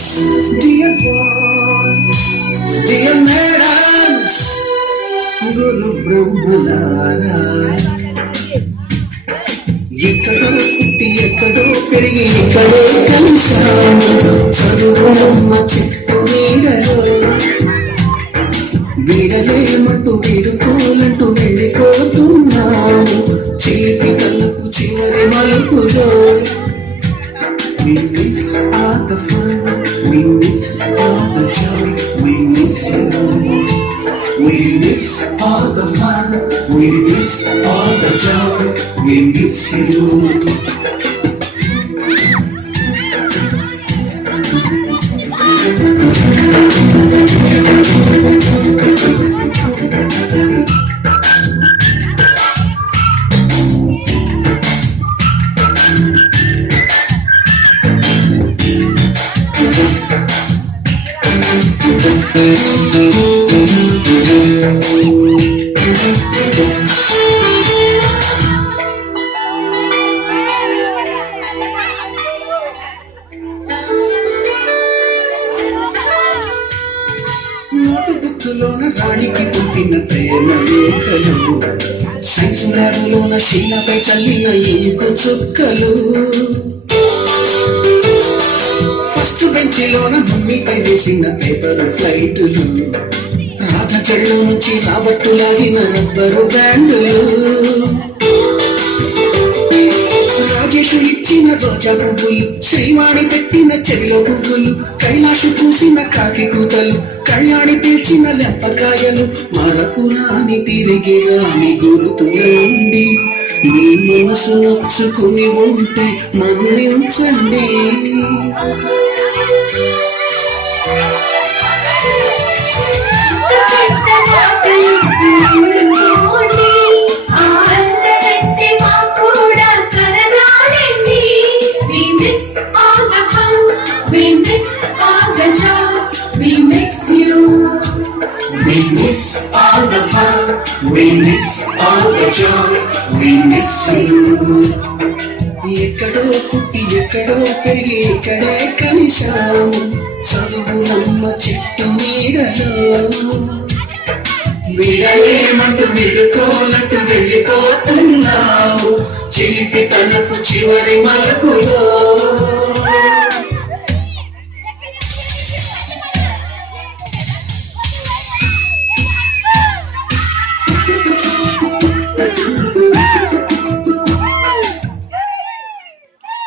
Dear boy, dear madams, గురు బ్రహ్మలారా, ఎక్కడో పుట్టి ఎక్కడో పెరిగి ఎక్కడో కలిసాము చదువులమ్మ చెట్టు నీడలో. వీడలేమంటూ వీడుకోలంటూ వెళ్ళిపోతున్నాము చిలిపి తనకు చివరి మలుపులో. We miss all the fun, we miss all the joy, we miss you. We miss all the fun, we miss all the joy, we miss you. నోటుబుక్కులోన రాణికి పుట్టిన ప్రేమ లేఖలు, సైన్స్ ల్యాబులోన శీలపై చల్లిన ఇంకు చుక్కలు, ఫస్ట్ బెంచిలోన మమ్మీపై వేసిన పేపర్ ఫ్లైటులు, రాధ చెళ్ళు నుంచి రాబట్టు లాగిన రబ్బరు బ్యాండులు, రాజేషు ఇచ్చిన రోజా పువ్వులు, శ్రీవాణి పెట్టిన చెవిలో పువ్వులు, కైలాషు పూసిన కాకి కూతలు, కళ్యాణి పేర్చిన లెప్పకాయలు, మరపురాని తిరిగి రాని గురుతులండి. మీ మనసు నచ్చుకుని ఉంటే మన్నించండి. We miss all the fun, we miss all the joy, we miss you. ఎక్కడో పుట్టి ఎక్కడో పెరిగి ఇక్కడే కలిశాము చదువులమ్మ చెట్టు నీడలో. విడలేమంటూ విడుకోలంటూ వెళ్ళిపోతున్నాము చిలిపి తనకు చివరి మలుపులో.